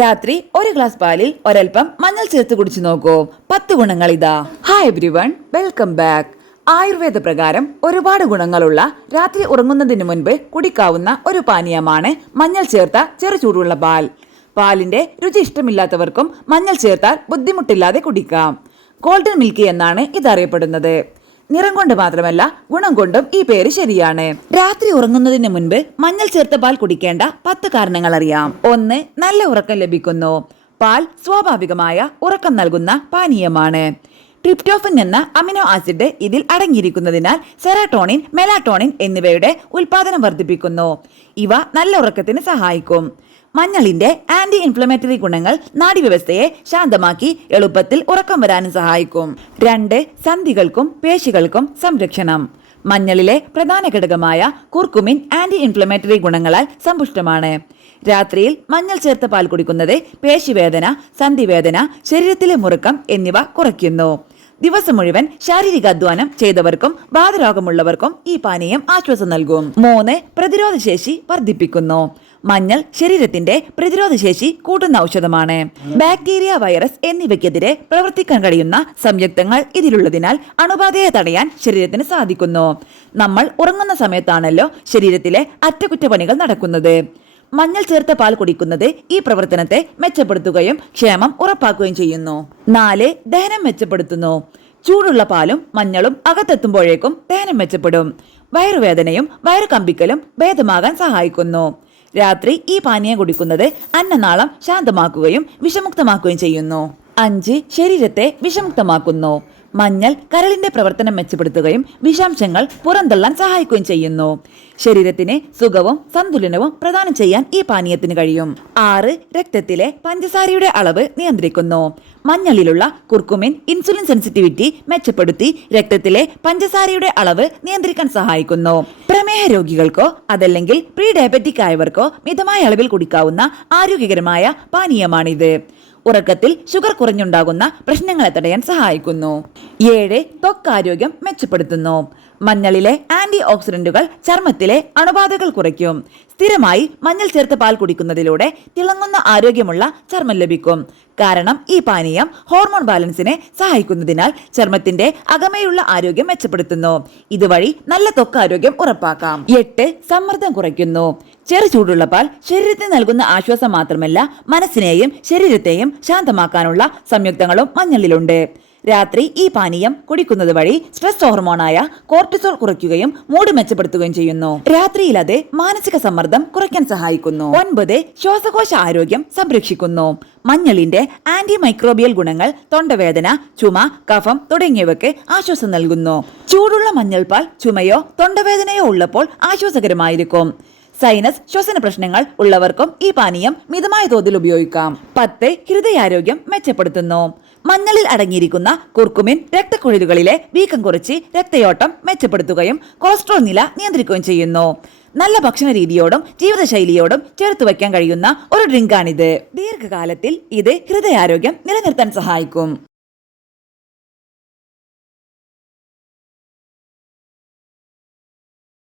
രാത്രി ഒരു ഗ്ലാസ് പാലിൽ ഒരൽപ്പം മഞ്ഞൾ ചേർത്ത് കുടിച്ചു നോക്കൂ. പത്ത് ഗുണങ്ങൾ ഇതാ. Hi everyone welcome back Ayurveda പ്രകാരം ഒരുപാട് ഗുണങ്ങളുള്ള രാത്രി ഉറങ്ങുന്നതിന് മുൻപ് കുടിക്കാവുന്ന ഒരു പാനീയമാണ് മഞ്ഞൾ ചേർത്ത ചെറു ചൂടുള്ള പാൽ. പാലിന്റെ രുചി ഇഷ്ടമില്ലാത്തവർക്കും മഞ്ഞൾ ചേർത്താൽ ബുദ്ധിമുട്ടില്ലാതെ കുടിക്കാം. ഗോൾഡൻ മിൽക്ക് എന്നാണ് ഇതറിയപ്പെടുന്നത്. നിറം കൊണ്ട് മാത്രമല്ല ഗുണം കൊണ്ടും ഈ പേര് ശരിയാണ്. രാത്രി ഉറങ്ങുന്നതിന് മുൻപ് മഞ്ഞൾ ചേർത്ത പാൽ കുടിക്കേണ്ട പത്ത് കാരണങ്ങൾ അറിയാം. ഒന്ന് നല്ല ഉറക്കം ലഭിക്കുന്നു. പാൽ സ്വാഭാവികമായ ഉറക്കം നൽകുന്ന പാനീയമാണ്. ട്രിപ്റ്റോഫൻ എന്ന അമിനോ ആസിഡ് ഇതിൽ അടങ്ങിയിരിക്കുന്നതിനാൽ സെറാട്ടോണിൻ മെലാട്ടോണിൻ എന്നിവയുടെ ഉൽപാദനം വർദ്ധിപ്പിക്കുന്നു. ഇവ നല്ല ഉറക്കത്തിന് സഹായിക്കും. മഞ്ഞളിന്റെ ആന്റി ഇൻഫ്ലമേറ്ററി ഗുണങ്ങൾ നാഡീവ്യവസ്ഥയെ ശാന്തമാക്കി എളുപ്പത്തിൽ ഉറക്കം വരാനും സഹായിക്കും. രണ്ട് സന്ധികൾക്കും പേശികൾക്കും സംരക്ഷണം. മഞ്ഞളിലെ പ്രധാന ഘടകമായ കുർക്കുമിൻ ആന്റി ഇൻഫ്ലമേറ്ററി ഗുണങ്ങളാൽ സമ്പുഷ്ടമാണ്. രാത്രിയിൽ മഞ്ഞൾ ചേർത്ത പാൽ കുടിക്കുന്നത് പേശിവേദന സന്ധിവേദന ശരീരത്തിലെ മുറുക്കം എന്നിവ കുറയ്ക്കുന്നു. ദിവസം മുഴുവൻ ശാരീരിക അധ്വാനം ചെയ്തവർക്കും ബാധരോഗമുള്ളവർക്കും ഈ പാനീയം ആശ്വാസം നൽകും. മൂന്ന് പ്രതിരോധ ശേഷി വർദ്ധിപ്പിക്കുന്നു. മഞ്ഞൾ ശരീരത്തിന്റെ പ്രതിരോധ ശേഷി കൂട്ടുന്ന ഔഷധമാണ്. ബാക്ടീരിയ വൈറസ് എന്നിവയ്ക്കെതിരെ പ്രവർത്തിക്കാൻ കഴിയുന്ന സംയുക്തങ്ങൾ ഇതിലുള്ളതിനാൽ അണുബാധയെ തടയാൻ ശരീരത്തിന് സാധിക്കുന്നു. നമ്മൾ ഉറങ്ങുന്ന സമയത്താണല്ലോ ശരീരത്തിലെ അറ്റകുറ്റപ്പണികൾ നടക്കുന്നത്. മഞ്ഞൾ ചേർത്ത പാൽ കുടിക്കുന്നത് ഈ പ്രവർത്തനത്തെ മെച്ചപ്പെടുത്തുകയും ക്ഷേമം ഉറപ്പാക്കുകയും ചെയ്യുന്നു. നാല് ദഹനം മെച്ചപ്പെടുത്തുന്നു. ചൂടുള്ള പാലും മഞ്ഞളും അകത്തെത്തുമ്പോഴേക്കും ദഹനം മെച്ചപ്പെടും. വയറുവേദനയും വയറു കമ്പിക്കലും ഭേദമാകാൻ സഹായിക്കുന്നു. രാത്രി ഈ പാനീയം കുടിക്കുന്നത് അന്നനാളം ശാന്തമാക്കുകയും വിഷമുക്തമാക്കുകയും ചെയ്യുന്നു. അഞ്ച് ശരീരത്തെ വിഷമുക്തമാക്കുന്നു. മഞ്ഞൾ കരളിന്റെ പ്രവർത്തനം മെച്ചപ്പെടുത്തുകയും വിഷാംശങ്ങൾ പുറന്തള്ളാൻ സഹായിക്കുകയും ചെയ്യുന്നു. ശരീരത്തിന് സുഖവും സന്തുലനവും പ്രദാനം ചെയ്യാൻ ഈ പാനീയത്തിന് കഴിയും. ആറ് രക്തത്തിലെ പഞ്ചസാരയുടെ അളവ് നിയന്ത്രിക്കുന്നു. മഞ്ഞളിലുള്ള കുർക്കുമിൻ ഇൻസുലിൻ സെൻസിറ്റിവിറ്റി മെച്ചപ്പെടുത്തി രക്തത്തിലെ പഞ്ചസാരയുടെ അളവ് നിയന്ത്രിക്കാൻ സഹായിക്കുന്നു. പ്രമേഹ രോഗികൾക്കോ അതല്ലെങ്കിൽ പ്രീ ഡയബറ്റിക് ആയവർക്കോ മിതമായ അളവിൽ കുടിക്കാവുന്ന ആരോഗ്യകരമായ പാനീയമാണിത്. ഉറക്കത്തിൽ ഷുഗർ കുറഞ്ഞുണ്ടാകുന്ന പ്രശ്നങ്ങളെ തടയാൻ സഹായിക്കുന്നു. ഏഴ് ത്വക്കാരോഗ്യം മെച്ചപ്പെടുത്തുന്നു. മഞ്ഞളിലെ ആന്റി ഓക്സിഡന്റുകൾ ചർമ്മത്തിലെ അണുബാധകൾ കുറയ്ക്കും. സ്ഥിരമായി മഞ്ഞൾ ചേർത്ത പാൽ കുടിക്കുന്നതിലൂടെ തിളങ്ങുന്ന ആരോഗ്യമുള്ള ചർമ്മം ലഭിക്കും. കാരണം ഈ പാനീയം ഹോർമോൺ ബാലൻസിനെ സഹായിക്കുന്നതിനാൽ ചർമ്മത്തിന്റെ അകമയുള്ള ആരോഗ്യം മെച്ചപ്പെടുത്തുന്നു. ഇതുവഴി നല്ല തൊക്കാരോഗ്യം ഉറപ്പാക്കാം. എട്ട് സമ്മർദ്ദം കുറയ്ക്കുന്നു. ചെറു ചൂടുള്ള പാൽ ശരീരത്തിന് നൽകുന്ന ആശ്വാസം മാത്രമല്ല മനസ്സിനെയും ശരീരത്തെയും ശാന്തമാക്കാനുള്ള സംയുക്തങ്ങളും മഞ്ഞളിലുണ്ട്. രാത്രി ഈ പാനീയം കുടിക്കുന്നത് വഴി സ്ട്രെസ് ഹോർമോണായ കോർട്ടിസോൾ കുറയ്ക്കുകയും മൂഡ് മെച്ചപ്പെടുത്തുകയും ചെയ്യുന്നു. രാത്രിയിൽ അത് മാനസിക സമ്മർദ്ദം കുറയ്ക്കാൻ സഹായിക്കുന്നു. ഒൻപത് ശ്വാസകോശ ആരോഗ്യം സംരക്ഷിക്കുന്നു. മഞ്ഞളിന്റെ ആന്റി മൈക്രോബിയൽ ഗുണങ്ങൾ തൊണ്ടവേദന ചുമ കഫം തുടങ്ങിയവയ്ക്ക് ആശ്വാസം നൽകുന്നു. ചൂടുള്ള മഞ്ഞൾപാൽ ചുമയോ തൊണ്ടവേദനയോ ഉള്ളപ്പോൾ ആശ്വാസകരമായിരിക്കും. സൈനസ് ശ്വസന പ്രശ്നങ്ങൾ ഉള്ളവർക്കും ഈ പാനീയം മിതമായ തോതിൽ ഉപയോഗിക്കാം. പത്ത് ഹൃദയാരോഗ്യം മെച്ചപ്പെടുത്തുന്നു. മഞ്ഞളിൽ അടങ്ങിയിരിക്കുന്ന കുർക്കുമിൻ രക്തക്കുഴലുകളിലെ വീക്കം കുറച്ച് രക്തയോട്ടം മെച്ചപ്പെടുത്തുകയും കൊളസ്ട്രോൾ നില നിയന്ത്രിക്കുകയും ചെയ്യുന്നു. നല്ല ഭക്ഷണ രീതിയോടും ജീവിതശൈലിയോടും ചേർത്ത് വയ്ക്കാൻ കഴിയുന്ന ഒരു ഡ്രിങ്കാണിത്. ദീർഘകാലത്തിൽ ഇത് ഹൃദയാരോഗ്യം നിലനിർത്താൻ സഹായിക്കും.